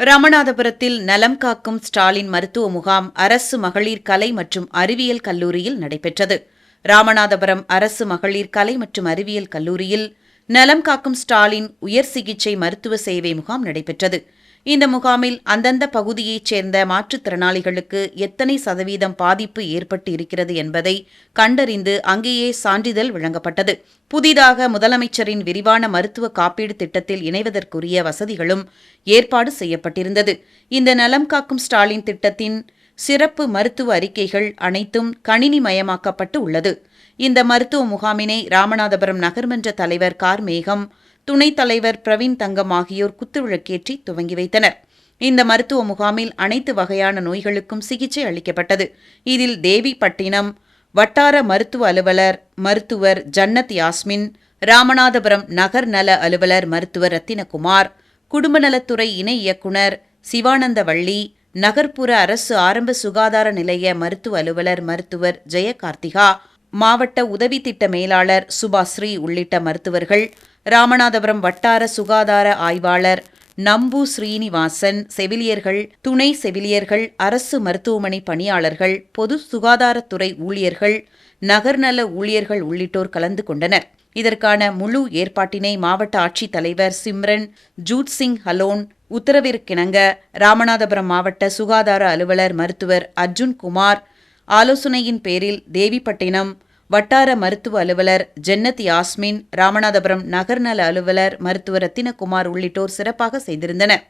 ராமநாதபுரத்தில் நலம் காக்கும் ஸ்டாலின் மருத்துவ முகாம் அரசு மகளிர் கலை மற்றும் அறிவியல் கல்லூரியில் நடைபெற்றது. ராமநாதபுரம் அரசு மகளிர் கலை மற்றும் அறிவியல் கல்லூரியில் நலம் காக்கும் ஸ்டாலின் உயர் சிகிச்சை மருத்துவ சேவை முகாம் நடைபெற்றது. இந்த முகாமில் அந்தந்த பகுதியைச் சேர்ந்த மாற்றுத்திறனாளிகளுக்கு எத்தனை சதவீதம் பாதிப்பு ஏற்பட்டு இருக்கிறது என்பதை கண்டறிந்து அங்கேயே சான்றிதழ் வழங்கப்பட்டது. புதிதாக முதலமைச்சரின் விரிவான மருத்துவ காப்பீடு திட்டத்தில் இணைவதற்குரிய வசதிகளும் ஏற்பாடு செய்யப்பட்டிருந்தது. இந்த நலம் காக்கும் ஸ்டாலின் திட்டத்தின் சிறப்பு மருத்துவ அறிக்கைகள் அனைத்தும் கணினிமயமாக்கப்பட்டு உள்ளது. இந்த மருத்துவ முகாமினை ராமநாதபுரம் நகர்மன்ற தலைவர் கார்மேகம், துணைத் தலைவர் பிரவீன் தங்கம் ஆகியோர் குத்துவிளக்கேற்றி துவங்கி வைத்தனர். இந்த மருத்துவ முகாமில் அனைத்து வகையான நோய்களுக்கும் சிகிச்சை அளிக்கப்பட்டது. இதில் தேவிப்பட்டினம் வட்டார மருத்துவ அலுவலர் மருத்துவர் ஜன்னத் யாஸ்மின், ராமநாதபுரம் நகர் நல அலுவலர் மருத்துவர் ரத்தினகுமார், குடும்பநலத்துறை இணை இயக்குநர் சிவானந்தவள்ளி, நகர்ப்புற அரசு ஆரம்ப சுகாதார நிலைய மருத்துவ அலுவலர் மருத்துவர் ஜெயகார்த்திகா, மாவட்ட உதவி திட்ட மேலாளர் சுபாஸ்ரீ உள்ளிட்ட மருத்துவர்கள், ராமநாதபுரம் வட்டார சுகாதார ஆய்வாளர் நம்பு ஸ்ரீனிவாசன், செவிலியர்கள், துணை செவிலியர்கள், அரசு மருத்துவமனை பணியாளர்கள், பொது சுகாதாரத்துறை ஊழியர்கள், நகர்நல ஊழியர்கள் உள்ளிட்டோர் கலந்து கொண்டனர். இதற்கான முழு ஏற்பாட்டினை மாவட்ட ஆட்சித்தலைவர் சிம்ரன் ஜூட் சிங் ஹலோன் உத்தரவிற்கிணங்க ராமநாதபுரம் மாவட்ட சுகாதார அலுவலர் மருத்துவர் அர்ஜுன் குமார் ஆலோசனையின் பேரில் தேவிப்பட்டினம் வட்டார மருத்துவ அலுவலர் ஜன்னத் யாஸ்மின், ராமநாதபுரம் நகர்நல அலுவலர் மருத்துவர் ரத்தினகுமார் உள்ளிட்டோர் சிறப்பாக செய்திருந்தனர்.